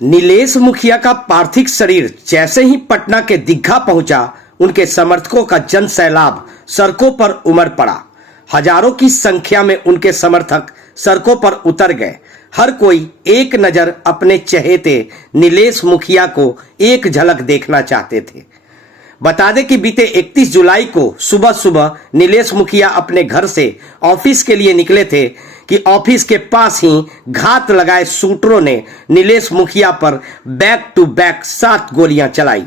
नीलेश मुखिया का पार्थिव शरीर जैसे ही पटना के दीघा पहुंचा, उनके समर्थकों का जन सैलाब सड़कों पर उमड़ पड़ा। हजारों की संख्या में उनके समर्थक सड़कों पर उतर गए। हर कोई एक नजर अपने चहेते नीलेश मुखिया को एक झलक देखना चाहते थे। बता दें कि बीते 31 जुलाई को सुबह सुबह नीलेश मुखिया अपने घर से ऑफिस के लिए निकले थे कि ऑफिस के पास ही घात लगाए शूटरों ने नीलेश मुखिया पर बैक टू बैक 7 गोलियां चलाई।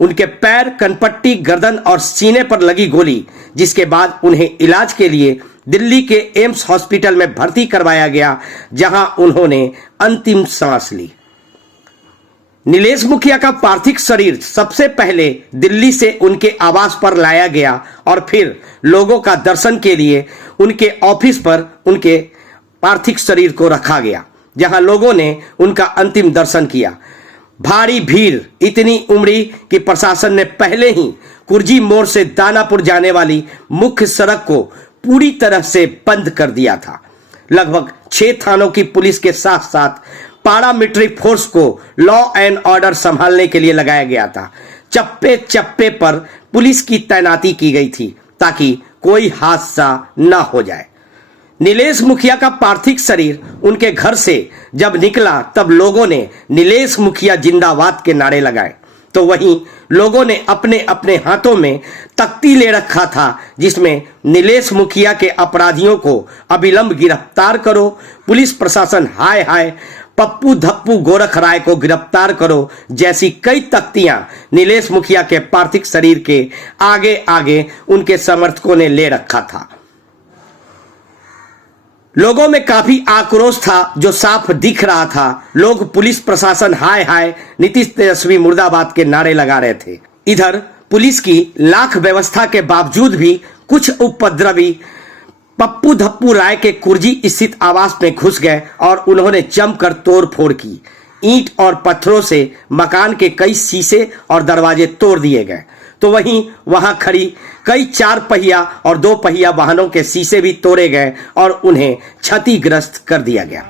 उनके पैर, कनपट्टी, गर्दन और सीने पर लगी गोली, जिसके बाद उन्हें इलाज के लिए दिल्ली के एम्स हॉस्पिटल में भर्ती करवाया गया, जहां उन्होंने अंतिम सांस ली। नीलेश मुखिया का पार्थिव शरीर सबसे पहले दिल्ली से उनके आवास पर लाया गया और फिर लोगों का दर्शन के लिए उनके ऑफिस पर उनके पार्थिव शरीर को रखा गया, जहां लोगों ने उनका अंतिम दर्शन किया। भारी भीड़ इतनी उमड़ी कि प्रशासन ने पहले ही कुर्जी मोड़ से दानापुर जाने वाली मुख्य सड़क को पूरी तरह से बंद कर दिया था। लगभग 6 थानों की पुलिस के साथ साथ पैरामिलिट्री फोर्स को लॉ एंड ऑर्डर संभालने के लिए लगाया गया था। चप्पे चप्पे पर पुलिस की तैनाती की गई थी ताकि कोई हादसा न हो जाए। नीलेश मुखिया का पार्थिव शरीर उनके घर से जब निकला, तब लोगों ने नीलेश मुखिया जिंदाबाद के नारे लगाए, तो वहीं लोगों ने अपने अपने हाथों में तख्ती ले रखा था, जिसमें नीलेश मुखिया के अपराधियों को अविलंब गिरफ्तार करो, पुलिस प्रशासन हाय हाय, पप्पू धप्पू गोरख राय को गिरफ्तार करो जैसी कई तख्तियां नीलेश मुखिया के पार्थिव शरीर के आगे आगे उनके समर्थकों ने ले रखा था। लोगों में काफी आक्रोश था, जो साफ दिख रहा था। लोग पुलिस प्रशासन हाय हाय, नीतीश तेजस्वी मुर्दाबाद के नारे लगा रहे थे। इधर पुलिस की लाख व्यवस्था के बावजूद भी कुछ उपद्रवी पप्पू धप्पू राय के कुर्जी स्थित आवास में घुस गए और उन्होंने जमकर तोड़फोड़ की। ईंट और पत्थरों से मकान के कई शीशे और दरवाजे तोड़ दिए गए, तो वहीं वहां खड़ी कई 4 पहिया और 2 पहिया वाहनों के शीशे भी तोड़े गए और उन्हें क्षतिग्रस्त कर दिया गया।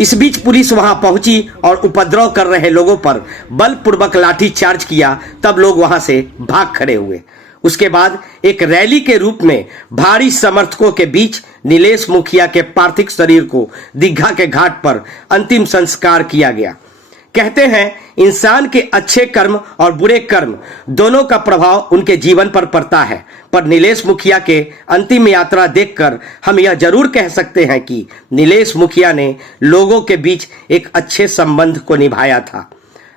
इस बीच पुलिस वहां पहुंची और उपद्रव कर रहे लोगों पर बलपूर्वक लाठी चार्ज किया, तब लोग वहां से भाग खड़े हुए। उसके बाद एक रैली के रूप में भारी समर्थकों के बीच नीलेश मुखिया के पार्थिव शरीर को दीघा के घाट पर अंतिम संस्कार किया गया। कहते हैं, इंसान के अच्छे कर्म और बुरे कर्म दोनों का प्रभाव उनके जीवन पर पड़ता है, पर नीलेश मुखिया के अंतिम यात्रा देखकर हम यह जरूर कह सकते हैं कि नीलेश मुखिया ने लोगों के बीच एक अच्छे संबंध को निभाया था।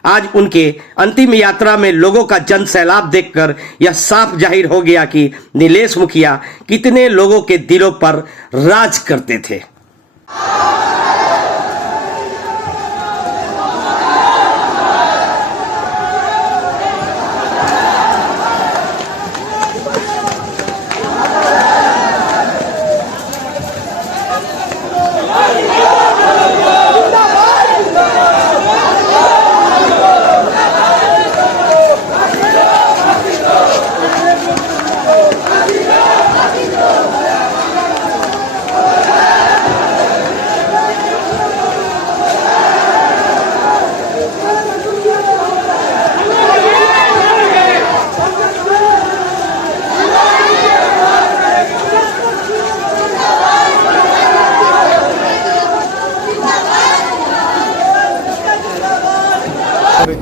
आज उनके अंतिम यात्रा में लोगों का जन सैलाब देखकर यह साफ जाहिर हो गया कि नीलेश मुखिया कितने लोगों के दिलों पर राज करते थे।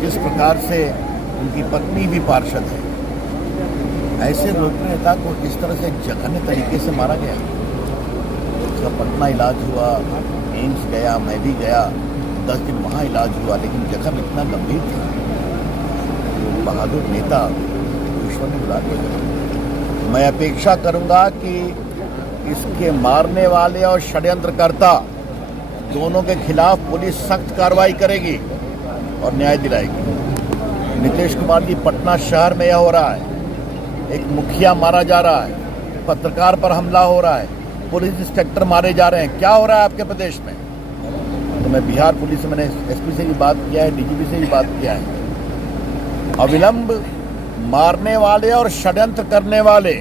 जिस प्रकार से उनकी पत्नी भी पार्षद है, ऐसे लोकप्रिय नेता को इस तरह से जघन्य तरीके से मारा गया। उसका पटना इलाज हुआ, एम्स गया, मैं भी गया, 10 दिन वहाँ इलाज हुआ, लेकिन जख्म इतना गंभीर था। बहादुर नेता ईश्वर ने बुला दिया। मैं अपेक्षा करूँगा कि इसके मारने वाले और षड्यंत्रकर्ता दोनों के खिलाफ पुलिस सख्त कार्रवाई करेगी और न्याय दिलाएगी। नीतीश कुमार जी, पटना शहर में यह हो रहा है, एक मुखिया मारा जा रहा है, पत्रकार पर हमला हो रहा है, पुलिस इंस्पेक्टर मारे जा रहे हैं। क्या हो रहा है आपके प्रदेश में? तो मैं बिहार पुलिस से, मैंने एसपी से भी बात किया है, डीजीपी से भी बात किया है। अविलंब मारने वाले और षड्यंत्र करने वाले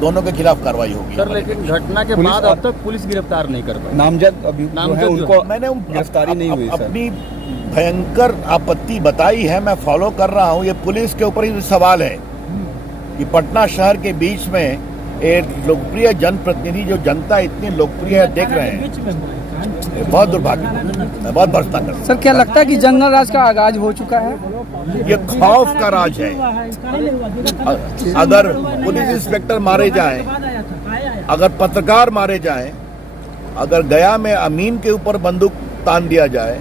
दोनों के खिलाफ कार्रवाई होगी। सर लेकिन घटना के बाद अब तक पुलिस गिरफ्तार नहीं कर पाई। नामजद अभी जो है उनको मैंने गिरफ्तारी नहीं हुई सर। अपनी भयंकर आपत्ति बताई है, मैं फॉलो कर रहा हूँ। ये पुलिस के ऊपर ही सवाल है कि पटना शहर के बीच में एक लोकप्रिय जनप्रतिनिधि, जो जनता इतनी लोकप्रिय है, देख रहे हैं, ये बहुत दुर्भाग्यपूर्ण, मैं बहुत भर्त्सना करता हूं। सर क्या लगता है कि जंगल राज का आगाज हो चुका है? ये खौफ का राज है। अगर पुलिस इंस्पेक्टर मारे जाएं, अगर पत्रकार मारे जाएं, अगर गया में अमीन के ऊपर बंदूक तान दिया जाए,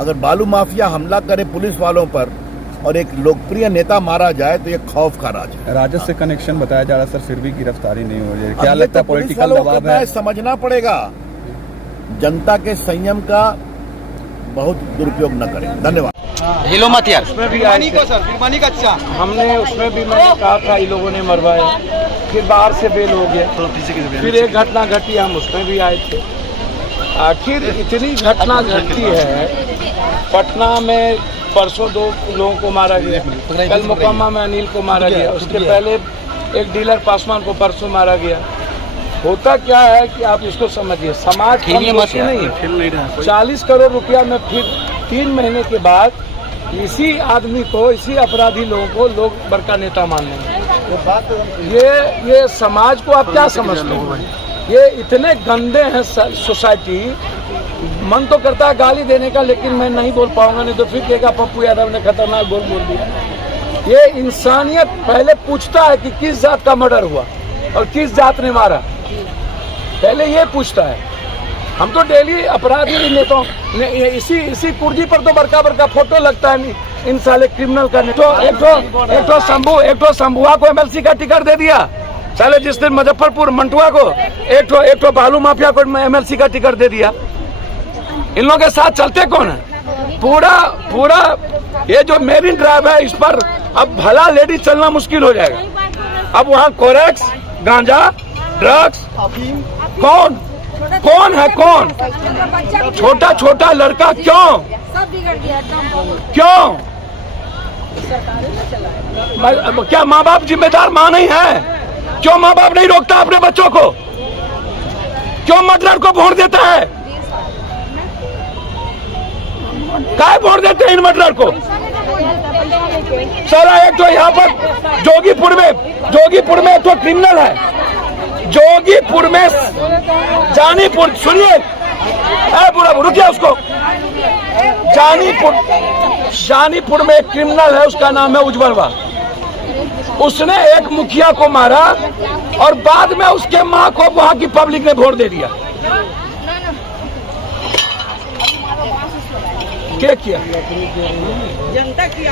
अगर बालू माफिया हमला करे पुलिस वालों पर और एक लोकप्रिय नेता मारा जाए, तो ये खौफ का राज है। राजद से कनेक्शन बताया जा रहा है सर, फिर भी गिरफ्तारी नहीं हो रही है। क्या अब ये लगता है तो पुलिस पॉलिटिकल वालों को दबाव करना है? समझना पड़ेगा। जनता के संयम का बहुत दुरुपयोग न करें। धन्यवाद। हिलो मत यार। हमने उसमें भी मैंने कहा था, इन लोगों ने मरवाया, फिर बाहर से बेल हो गया, फिर एक घटना घटी, हम उसमें भी आए थे। आखिर इतनी घटना घटती है। पटना में परसों 2 लोगों को मारा गया, कल मोकामा में अनिल को मारा गया, उसके पहले एक डीलर पासवान को परसों मारा गया। होता क्या है कि आप इसको समझिए, समाज नहीं है। 40 करोड़ रुपया में फिर 3 महीने के बाद इसी आदमी को, इसी अपराधी लोगों को लोग बड़का नेता मान लेंगे। ये समाज को आप क्या समझते हो? ये इतने गंदे हैं सोसाइटी। मन तो करता है गाली देने का, लेकिन मैं नहीं बोल पाऊंगा, नहीं तो फिर कहेगा पप्पू यादव ने खतरनाक बोल दिया। ये इंसानियत पहले पूछता है कि किस जात का मर्डर हुआ और किस जात ने मारा, पहले ये पूछता है। हम तो डेली अपराधी नेताओं इसी कुर्सी पर तो बड़का फोटो लगता है इन साले क्रिमिनल का। एक तो शंभुआ को एमएलसी का टिकट दे दिया साले, जिस दिन मुजफ्फरपुर मंटुआ को एक तो बालू माफिया को एमएलसी का टिकट दे दिया। इन लोगों के साथ चलते कौन है? पूरा ये जो मेरिन ड्राइव है, इस पर अब भला लेडी चलना मुश्किल हो जाएगा। अब वहाँ कोरेक्स, गांजा, ड्रग्स, कौन है? छोटा लड़का क्यों? क्या माँ बाप जिम्मेदार माँ नहीं है? क्यों माँ बाप नहीं रोकता अपने बच्चों को? क्यों मर्डरर को वोट देता है? काय वोट देते हैं इन मर्डरर को? सर एक तो यहाँ पर जोगीपुर में तो क्रिमिनल है। जोगीपुर में जानीपुर, सुनिए बुरा रुकिए उसको। जानीपुर में एक क्रिमिनल है, उसका नाम है उज्जवलवा। उसने एक मुखिया को मारा और बाद में उसके मां को वहां की पब्लिक ने वोट दे दिया। क्या किया? जनता की